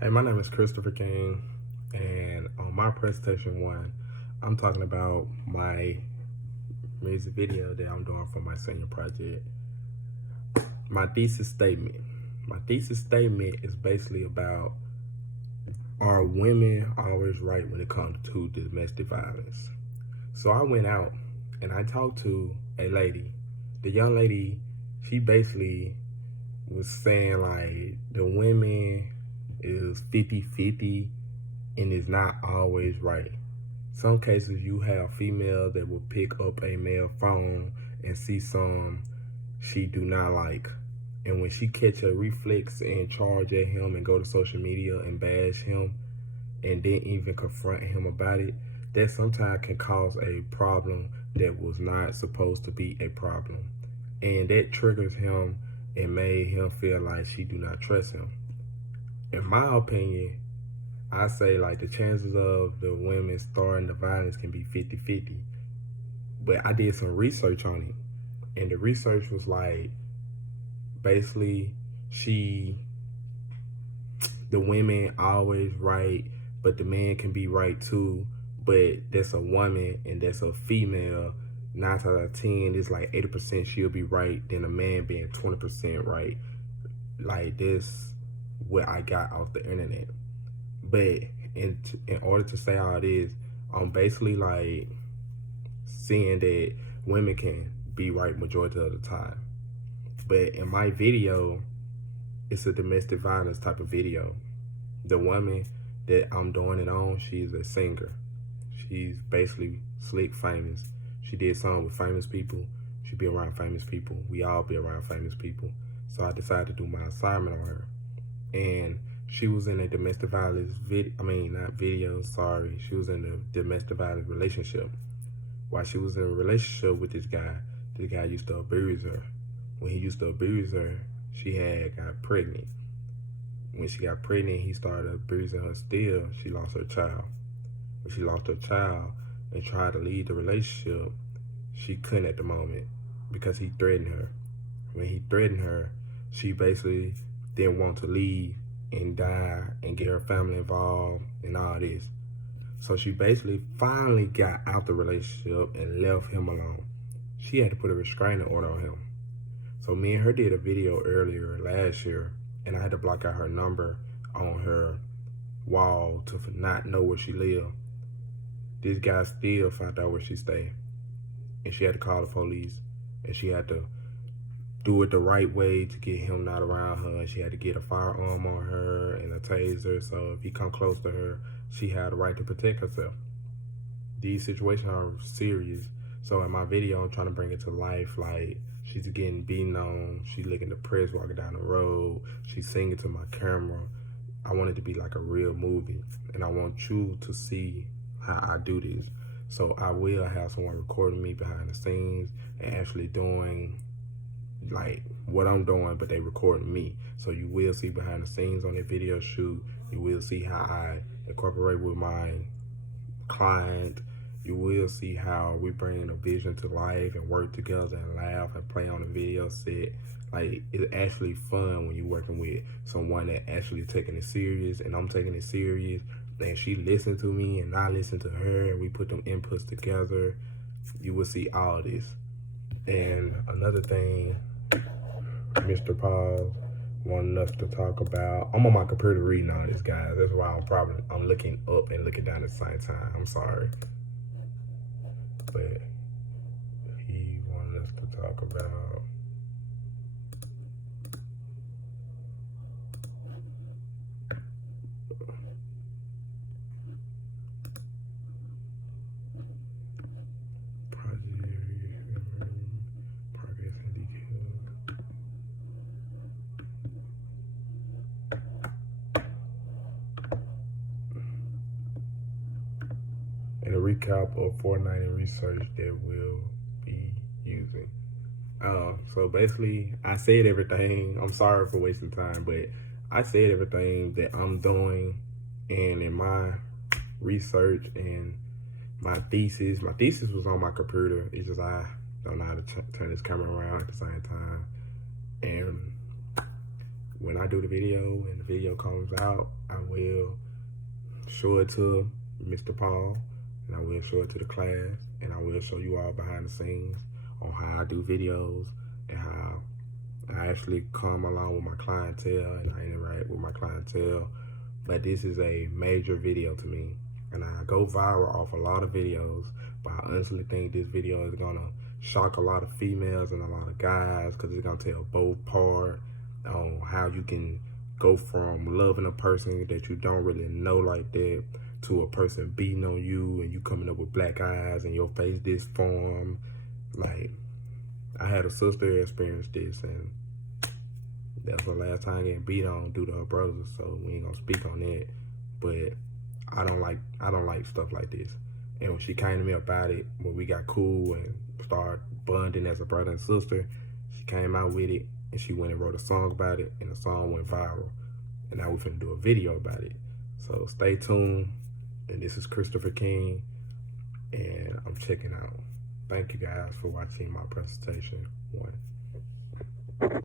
Hey, my name is Christopher King, and on my presentation one, I'm talking about my music video that I'm doing for my senior project. My thesis statement. My thesis statement is basically about, are women always right when it comes to domestic violence? So I went out and I talked to a lady. The young lady, she basically was saying like the women is 50-50 and is not always right. Some cases you have females that will pick up a male phone and see some she do not like. And when she catch a reflex and charge at him and go to social media and bash him and then even confront him about it, that sometimes can cause a problem that was not supposed to be a problem. And that triggers him and made him feel like she do not trust him. In my opinion, I say like the chances of the women starting the violence can be 50-50. But I did some research on it. And the research was like basically the women always right, but the man can be right too. But that's a woman and that's a female. 9 out of 10, it's like 80% she'll be right, then a man being 20% right. Like this, what I got off the internet. But in order to say all this, I'm basically like seeing that women can be right majority of the time. But in my video, it's a domestic violence type of video. The woman that I'm doing it on, she's a singer. She's basically slick famous. She did something with famous people. She be around famous people. We all be around famous people. So I decided to do my assignment on her. And she was in a domestic violence she was in a domestic violence relationship. While she was in a relationship with this guy used to abuse her. When he used to abuse her, she had got pregnant. When she got pregnant, he started abusing her still. She lost her child. When she lost her child and tried to leave the relationship, she couldn't at the moment because he threatened her. When he threatened her, she basically didn't want to leave and die and get her family involved and all this. So she basically finally got out the relationship and left him alone. She had to put a restraining order on him. So me and her did a video earlier last year, and I had to block out her number on her wall to not know where she lived. This guy still found out where she stayed, and she had to call the police, and she had to do it the right way to get him not around her. She had to get a firearm on her and a taser, so if he come close to her, she had the right to protect herself. These situations are serious. So in my video, I'm trying to bring it to life. Like, she's getting beaten on. She looking depressed walking down the road. She's singing to my camera. I want it to be like a real movie. And I want you to see how I do this. So I will have someone recording me behind the scenes and actually doing like what I'm doing, but they recording me. So you will see behind the scenes on the video shoot. You will see how I incorporate with my client. You will see how we bring the vision to life and work together and laugh and play on the video set. Like, it's actually fun when you're working with someone that actually taking it serious, and I'm taking it serious, and she listened to me and I listened to her, and we put them inputs together. You will see all this. And another thing, Mr. Pause wanting us to talk about. I'm on my computer reading all this, guys. That's why I'm looking up and looking down at the same time. I'm sorry. But he wanted us to talk about progress and details. And a recap of Fortnite research that we'll be using. So basically, I said everything. I'm sorry for wasting time, but I said everything that I'm doing, and in my research and my thesis was on my computer. It's just I don't know how to turn this camera around at the same time. And when I do the video and the video comes out, I will show it to Mr. Paul, and I will show it to the class, and I will show you all behind the scenes on how I do videos and how I actually come along with my clientele and I interact with my clientele. But this is a major video to me, and I go viral off a lot of videos, but I honestly think this video is gonna shock a lot of females and a lot of guys, because it's gonna tell both parts on how you can go from loving a person that you don't really know like that to a person beating on you and you coming up with black eyes and your face disformed. Like, I had a sister experience this, and that's the last time getting beat on due to her brothers, so we ain't gonna speak on that. But I don't like stuff like this. And when she came to me about it, when we got cool and started bonding as a brother and sister, she came out with it and she went and wrote a song about it, and the song went viral. And now we're finna do a video about it. So stay tuned. And this is Christopher King, and I'm checking out. Thank you guys for watching my presentation 1.